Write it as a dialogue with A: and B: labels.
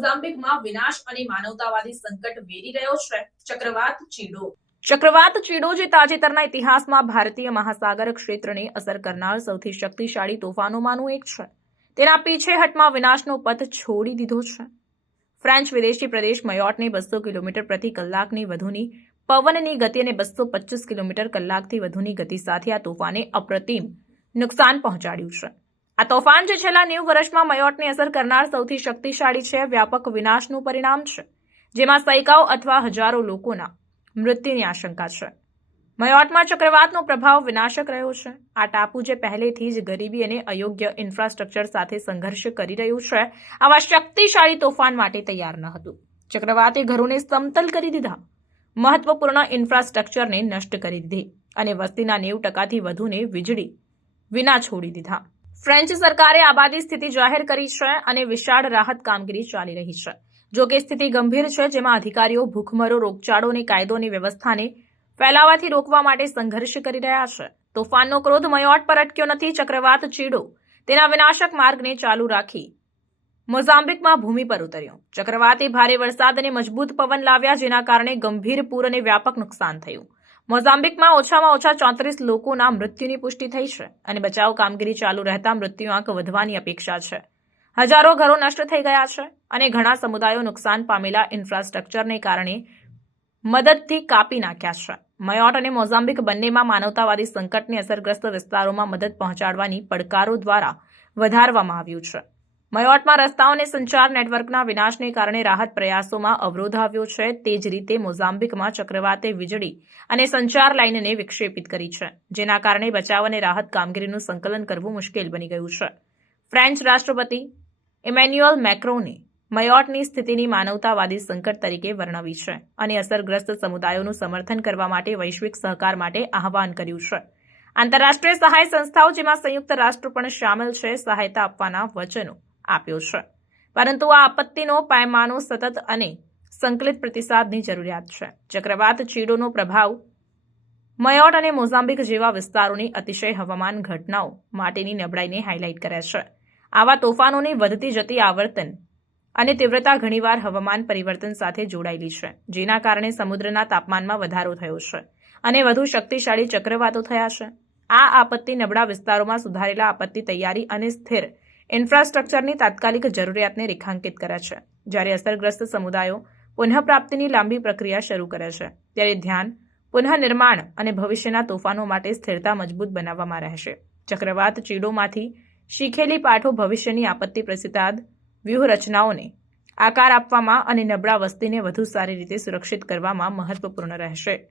A: મોઝામ્બિકમાં વિનાશ અને માનવતાવાદી સંકટ વેરી રહ્યો છે. ચક્રવાત ચીડો.
B: ચક્રવાત ચીડો જે તાજેતરના ઇતિહાસમાં ભારતીય મહાસાગર ક્ષેત્રને અસર કરનાર સૌથી શક્તિશાળી તોફાનોમાંનું એક છે. તેના પીછેહટમાં વિનાશનો પથ છોડી દીધો છે. ફ્રેન્ચ વિદેશી પ્રદેશ મયોટને બસો કિલોમીટર પ્રતિ કલાકની વધુની પવનની ગતિ અને બસો પચીસ કિલોમીટર કલાકથી વધુની ગતિ સાથે આ તોફાને અપ્રતિમ નુકસાન પહોંચાડ્યું છે. આ તોફાન જે છેલ્લા નેવું વર્ષમાં મયોટને અસર કરનાર સૌથી શક્તિશાળી છે, વ્યાપક વિનાશનું પરિણામ છે, જેમાં સૈકાઓ અથવા હજારો લોકોના મૃત્યુની આશંકા છે. મયોટમાં ચક્રવાતનો પ્રભાવ વિનાશક રહ્યો છે. આ ટાપુ જે પહેલેથી જ ગરીબી અને અયોગ્ય ઇન્ફ્રાસ્ટ્રક્ચર સાથે સંઘર્ષ કરી રહ્યું છે, આવા શક્તિશાળી તોફાન માટે તૈયાર ન હતું. ચક્રવાતે ઘરોને સમતલ કરી દીધા. મહત્વપૂર્ણ ઇન્ફ્રાસ્ટ્રક્ચરને નષ્ટ કરી દીધી અને વસ્તીના નેવું ટકાથી વધુને વીજળી વિના છોડી દીધા. ફ્રેન્ચ સરકારે આબાદી સ્થિતિ જાહેર કરી છે અને વિશાળ રાહત કામગીરી ચાલી રહી છે. જો કે સ્થિતિ ગંભીર છે, જેમાં અધિકારીઓ ભૂખમરો, રોગચાળો અને કાયદોની વ્યવસ્થાને ફેલાવાથી રોકવા માટે સંઘર્ષ કરી રહ્યા છે. તોફાનનો ક્રોધ મયોટ પર અટક્યો નથી, ચક્રવાત ચીડો. તેના વિનાશક માર્ગને ચાલુ રાખી મોઝામ્બિકમાં ભૂમિ પર ઉતર્યો. ચક્રવાતે ભારે વરસાદ અને મજબૂત પવન લાવ્યા, જેના કારણે ગંભીર પૂર અને વ્યાપક નુકસાન થયું. મોઝામ્બિકમાં ઓછામાં ઓછા ચોત્રીસ લોકોના મૃત્યુની પુષ્ટિ થઈ છે અને બચાવ કામગીરી ચાલુ રહેતા મૃત્યુઆંક વધવાની અપેક્ષા છે. હજારો ઘરો નષ્ટ થઈ ગયા છે અને ઘણા સમુદાયો નુકસાન પામેલા ઇન્ફ્રાસ્ટ્રક્ચરને કારણે મદદથી કાપી નાખ્યા છે. મયોટ અને મોઝામ્બિક બંનેમાં માનવતાવાદી સંકટની અસરગ્રસ્ત વિસ્તારોમાં મદદ પહોંચાડવાની પડકારો દ્વારા વધારવામાં આવ્યું છે. મયોટમાં રસ્તાઓ અને સંચાર નેટવર્કના વિનાશને કારણે રાહત પ્રયાસોમાં અવરોધ આવ્યો છે. તે જ રીતે મોઝામ્બિકમાં ચક્રવાતે વીજળી અને સંચાર લાઇનને વિક્ષેપિત કરી છે, જેના કારણે બચાવ અને રાહત કામગીરીનું સંકલન કરવું મુશ્કેલ બની ગયું છે. ફ્રેન્ચ રાષ્ટ્રપતિ ઇમેન્યુઅલ મેક્રોને મયોટની સ્થિતિની માનવતાવાદી સંકટ તરીકે વર્ણવી છે અને અસરગ્રસ્ત સમુદાયોનું સમર્થન કરવા માટે વૈશ્વિક સહકાર માટે આહવાન કર્યું છે. આંતરરાષ્ટ્રીય સહાય સંસ્થાઓ જેમાં સંયુક્ત રાષ્ટ્ર પણ સામેલ છે, સહાયતા આપવાના વચનો આપ્યો છે. પરંતુ આ આપત્તિનો પાયમાનો સતત અને સંકલિત પ્રતિસાદની જરૂરિયાત છે. ચક્રવાત ચીડોનો પ્રભાવ મયોટ અને મોઝામ્બિક જેવા વિસ્તારોની અતિશય હવામાન ઘટનાઓ માટેની નબળાઈને હાઇલાઇટ કરે છે. આવા તોફાનોની વધતી જતી આવર્તન અને તીવ્રતા ઘણીવાર હવામાન પરિવર્તન સાથે જોડાયેલી છે, જેના કારણે સમુદ્રના તાપમાનમાં વધારો થયો છે અને વધુ શક્તિશાળી ચક્રવાતો થયા છે. આ આપત્તિ નબળા વિસ્તારોમાં સુધારેલા આપત્તિ તૈયારી અને સ્થિર ઇન્ફ્રાસ્ટ્રક્ચરની તાત્કાલિક જરૂરિયાતને રેખાંકિત કરે છે. જ્યારે અસરગ્રસ્ત સમુદાયો પુનઃપ્રાપ્તિની લાંબી પ્રક્રિયા શરૂ કરે છે, ત્યારે ધ્યાન, પુનઃનિર્માણ અને ભવિષ્યના તોફાનો માટે સ્થિરતા મજબૂત બનાવવામાં રહેશે. ચક્રવાત ચીડોમાંથી શીખેલી પાઠો ભવિષ્યની આપત્તિ પ્રતિસાદ, વ્યૂહરચનાઓને આકાર આપવામાં અને નબળા વસ્તીને વધુ સારી રીતે સુરક્ષિત કરવામાં મહત્વપૂર્ણ રહેશે.